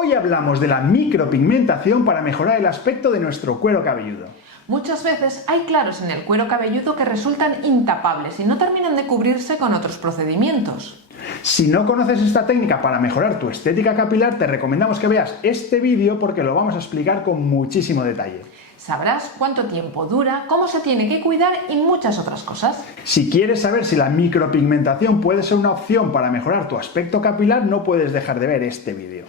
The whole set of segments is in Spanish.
Hoy hablamos de la micropigmentación para mejorar el aspecto de nuestro cuero cabelludo. Muchas veces hay claros en el cuero cabelludo que resultan intapables y no terminan de cubrirse con otros procedimientos. Si no conoces esta técnica para mejorar tu estética capilar, te recomendamos que veas este vídeo porque lo vamos a explicar con muchísimo detalle. Sabrás cuánto tiempo dura, cómo se tiene que cuidar y muchas otras cosas. Si quieres saber si la micropigmentación puede ser una opción para mejorar tu aspecto capilar, no puedes dejar de ver este vídeo.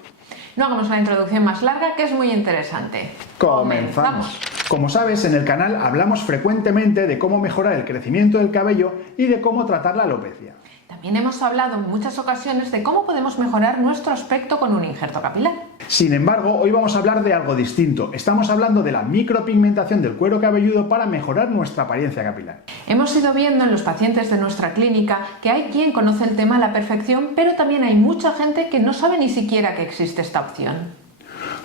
No hagamos una introducción más larga, que es muy interesante. ¡Comenzamos! Como sabes, en el canal hablamos frecuentemente de cómo mejorar el crecimiento del cabello y de cómo tratar la alopecia. También hemos hablado en muchas ocasiones de cómo podemos mejorar nuestro aspecto con un injerto capilar. Sin embargo, hoy vamos a hablar de algo distinto. Estamos hablando de la micropigmentación del cuero cabelludo para mejorar nuestra apariencia capilar. Hemos ido viendo en los pacientes de nuestra clínica que hay quien conoce el tema a la perfección, pero también hay mucha gente que no sabe ni siquiera que existe esta opción.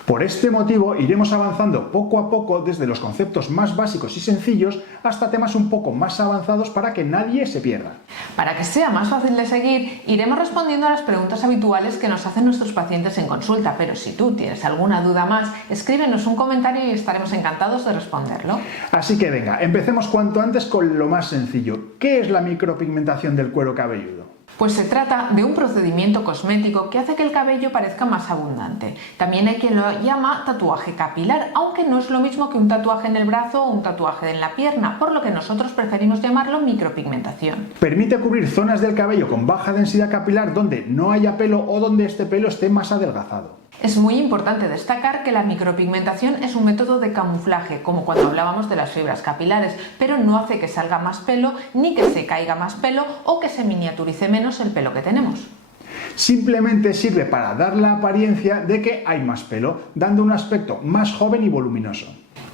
Por este motivo iremos avanzando poco a poco desde los conceptos más básicos y sencillos hasta temas un poco más avanzados para que nadie se pierda. Para que sea más fácil de seguir, iremos respondiendo a las preguntas habituales que nos hacen nuestros pacientes en consulta, pero si tú tienes alguna duda más, escríbenos un comentario y estaremos encantados de responderlo. Así que venga, empecemos cuanto antes con lo más sencillo. ¿Qué es la micropigmentación del cuero cabelludo? Pues se trata de un procedimiento cosmético que hace que el cabello parezca más abundante. También hay quien lo llama tatuaje capilar, aunque no es lo mismo que un tatuaje en el brazo o un tatuaje en la pierna, por lo que nosotros preferimos llamarlo micropigmentación. Permite cubrir zonas del cabello con baja densidad capilar donde no haya pelo o donde este pelo esté más adelgazado. Es muy importante destacar que la micropigmentación es un método de camuflaje, como cuando hablábamos de las fibras capilares, pero no hace que salga más pelo, ni que se caiga más pelo o que se miniaturice menos el pelo que tenemos. Simplemente sirve para dar la apariencia de que hay más pelo, dando un aspecto más joven y voluminoso.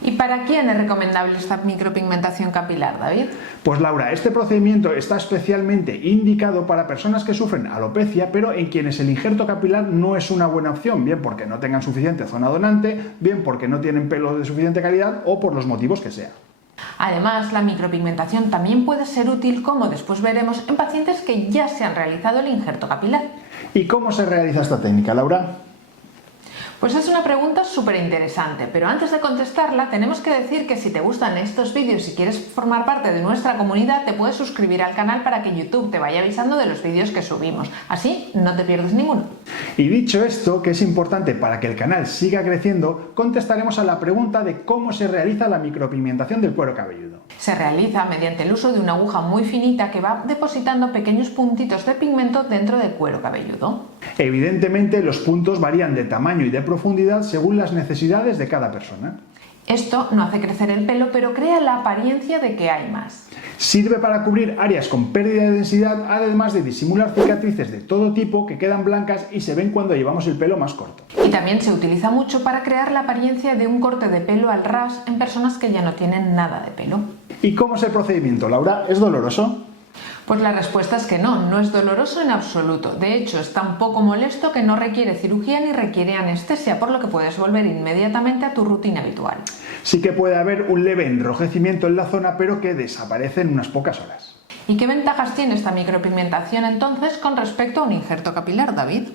¿Y para quién es recomendable esta micropigmentación capilar, David? Pues Laura, este procedimiento está especialmente indicado para personas que sufren alopecia, pero en quienes el injerto capilar no es una buena opción, bien porque no tengan suficiente zona donante, bien porque no tienen pelo de suficiente calidad o por los motivos que sea. Además, la micropigmentación también puede ser útil, como después veremos, en pacientes que ya se han realizado el injerto capilar. ¿Y cómo se realiza esta técnica, Laura? Pues es una pregunta súper interesante, pero antes de contestarla tenemos que decir que si te gustan estos vídeos y quieres formar parte de nuestra comunidad, te puedes suscribir al canal para que YouTube te vaya avisando de los vídeos que subimos, así no te pierdes ninguno. Y dicho esto, que es importante para que el canal siga creciendo, contestaremos a la pregunta de cómo se realiza la micropigmentación del cuero cabelludo. Se realiza mediante el uso de una aguja muy finita que va depositando pequeños puntitos de pigmento dentro del cuero cabelludo. Evidentemente, los puntos varían de tamaño y de profundidad según las necesidades de cada persona. Esto no hace crecer el pelo, pero crea la apariencia de que hay más. Sirve para cubrir áreas con pérdida de densidad, además de disimular cicatrices de todo tipo que quedan blancas y se ven cuando llevamos el pelo más corto. Y también se utiliza mucho para crear la apariencia de un corte de pelo al ras en personas que ya no tienen nada de pelo. ¿Y cómo es el procedimiento, Laura? ¿Es doloroso? Pues la respuesta es que no es doloroso en absoluto. De hecho, es tan poco molesto que no requiere cirugía ni requiere anestesia, por lo que puedes volver inmediatamente a tu rutina habitual. Sí que puede haber un leve enrojecimiento en la zona, pero que desaparece en unas pocas horas. ¿Y qué ventajas tiene esta micropigmentación entonces con respecto a un injerto capilar, David?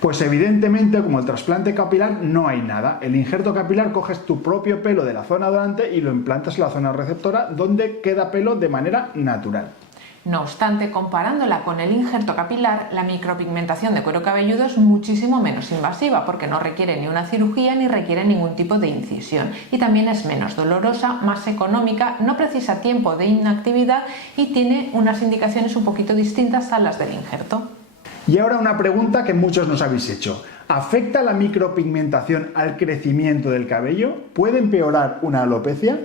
Pues evidentemente, como el trasplante capilar, no hay nada. El injerto capilar coges tu propio pelo de la zona donante y lo implantas en la zona receptora, donde queda pelo de manera natural. No obstante, comparándola con el injerto capilar, la micropigmentación de cuero cabelludo es muchísimo menos invasiva porque no requiere ni una cirugía ni requiere ningún tipo de incisión y también es menos dolorosa, más económica, no precisa tiempo de inactividad y tiene unas indicaciones un poquito distintas a las del injerto. Y ahora una pregunta que muchos nos habéis hecho. ¿Afecta la micropigmentación al crecimiento del cabello? ¿Puede empeorar una alopecia?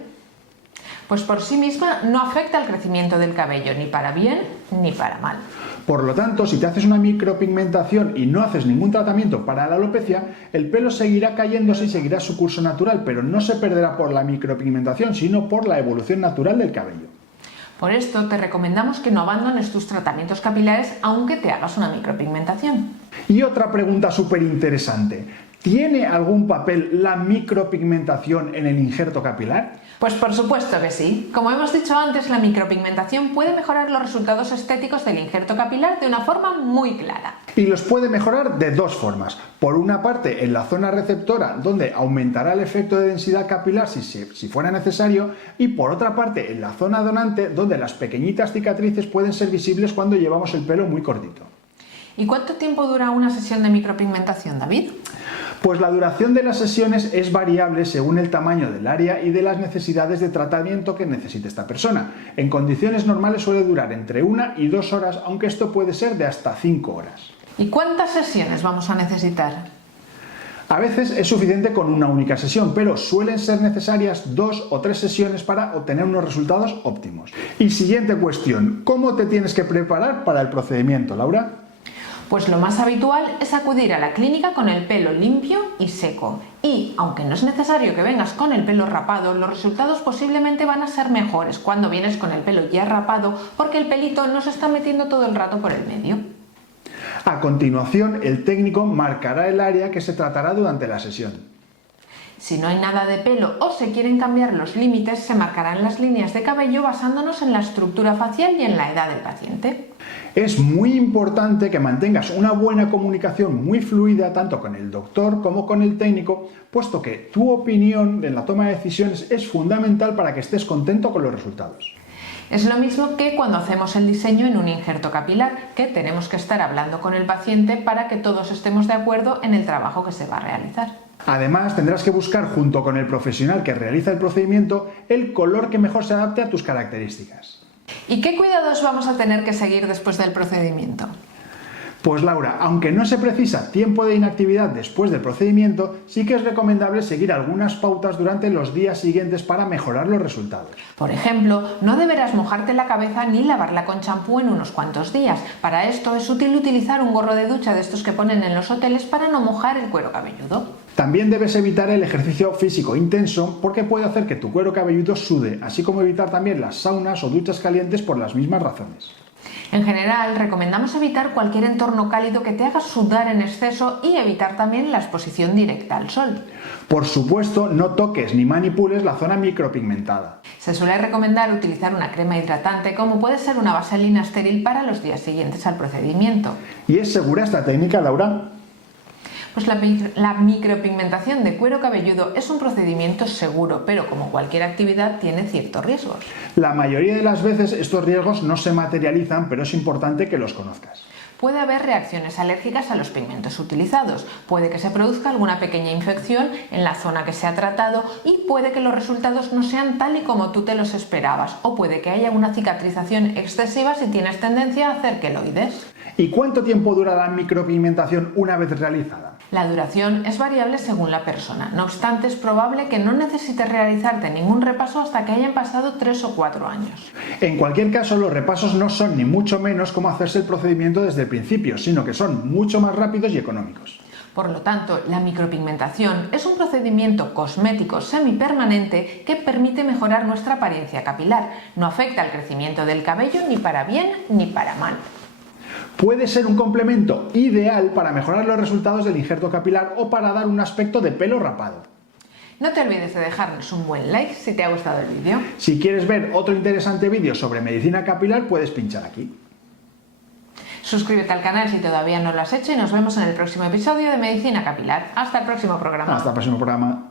Pues por sí misma no afecta al crecimiento del cabello, ni para bien ni para mal. Por lo tanto, si te haces una micropigmentación y no haces ningún tratamiento para la alopecia, el pelo seguirá cayéndose y seguirá su curso natural, pero no se perderá por la micropigmentación, sino por la evolución natural del cabello. Por esto te recomendamos que no abandones tus tratamientos capilares aunque te hagas una micropigmentación. Y otra pregunta súper interesante. ¿Tiene algún papel la micropigmentación en el injerto capilar? Pues por supuesto que sí. Como hemos dicho antes, la micropigmentación puede mejorar los resultados estéticos del injerto capilar de una forma muy clara. Y los puede mejorar de dos formas. Por una parte, en la zona receptora, donde aumentará el efecto de densidad capilar si fuera necesario, y por otra parte, en la zona donante, donde las pequeñitas cicatrices pueden ser visibles cuando llevamos el pelo muy cortito. ¿Y cuánto tiempo dura una sesión de micropigmentación, David? Pues la duración de las sesiones es variable según el tamaño del área y de las necesidades de tratamiento que necesite esta persona. En condiciones normales suele durar entre 1 y 2 horas, aunque esto puede ser de hasta 5 horas. ¿Y cuántas sesiones vamos a necesitar? A veces es suficiente con una única sesión, pero suelen ser necesarias 2 o 3 sesiones para obtener unos resultados óptimos. Y siguiente cuestión, ¿cómo te tienes que preparar para el procedimiento, Laura? Pues lo más habitual es acudir a la clínica con el pelo limpio y seco. Y, aunque no es necesario que vengas con el pelo rapado, los resultados posiblemente van a ser mejores cuando vienes con el pelo ya rapado, porque el pelito no se está metiendo todo el rato por el medio. A continuación, el técnico marcará el área que se tratará durante la sesión. Si no hay nada de pelo o se quieren cambiar los límites, se marcarán las líneas de cabello basándonos en la estructura facial y en la edad del paciente. Es muy importante que mantengas una buena comunicación muy fluida tanto con el doctor como con el técnico, puesto que tu opinión en la toma de decisiones es fundamental para que estés contento con los resultados. Es lo mismo que cuando hacemos el diseño en un injerto capilar, que tenemos que estar hablando con el paciente para que todos estemos de acuerdo en el trabajo que se va a realizar. Además, tendrás que buscar junto con el profesional que realiza el procedimiento el color que mejor se adapte a tus características. ¿Y qué cuidados vamos a tener que seguir después del procedimiento? Pues Laura, aunque no se precisa tiempo de inactividad después del procedimiento, sí que es recomendable seguir algunas pautas durante los días siguientes para mejorar los resultados. Por ejemplo, no deberás mojarte la cabeza ni lavarla con champú en unos cuantos días. Para esto es útil utilizar un gorro de ducha de estos que ponen en los hoteles para no mojar el cuero cabelludo. También debes evitar el ejercicio físico intenso porque puede hacer que tu cuero cabelludo sude, así como evitar también las saunas o duchas calientes por las mismas razones. En general, recomendamos evitar cualquier entorno cálido que te haga sudar en exceso y evitar también la exposición directa al sol. Por supuesto, no toques ni manipules la zona micropigmentada. Se suele recomendar utilizar una crema hidratante, como puede ser una vaselina estéril, para los días siguientes al procedimiento. ¿Y es segura esta técnica, Laura? Pues la micropigmentación de cuero cabelludo es un procedimiento seguro, pero como cualquier actividad tiene ciertos riesgos. La mayoría de las veces estos riesgos no se materializan, pero es importante que los conozcas. Puede haber reacciones alérgicas a los pigmentos utilizados, puede que se produzca alguna pequeña infección en la zona que se ha tratado y puede que los resultados no sean tal y como tú te los esperabas, o puede que haya una cicatrización excesiva si tienes tendencia a hacer queloides. ¿Y cuánto tiempo dura la micropigmentación una vez realizada? La duración es variable según la persona, no obstante es probable que no necesites realizarte ningún repaso hasta que hayan pasado 3 o 4 años. En cualquier caso, los repasos no son ni mucho menos como hacerse el procedimiento desde el principio, sino que son mucho más rápidos y económicos. Por lo tanto, la micropigmentación es un procedimiento cosmético semipermanente que permite mejorar nuestra apariencia capilar. No afecta al crecimiento del cabello ni para bien ni para mal. Puede ser un complemento ideal para mejorar los resultados del injerto capilar o para dar un aspecto de pelo rapado. No te olvides de dejarnos un buen like si te ha gustado el vídeo. Si quieres ver otro interesante vídeo sobre medicina capilar, puedes pinchar aquí. Suscríbete al canal si todavía no lo has hecho y nos vemos en el próximo episodio de Medicina Capilar. Hasta el próximo programa. Hasta el próximo programa.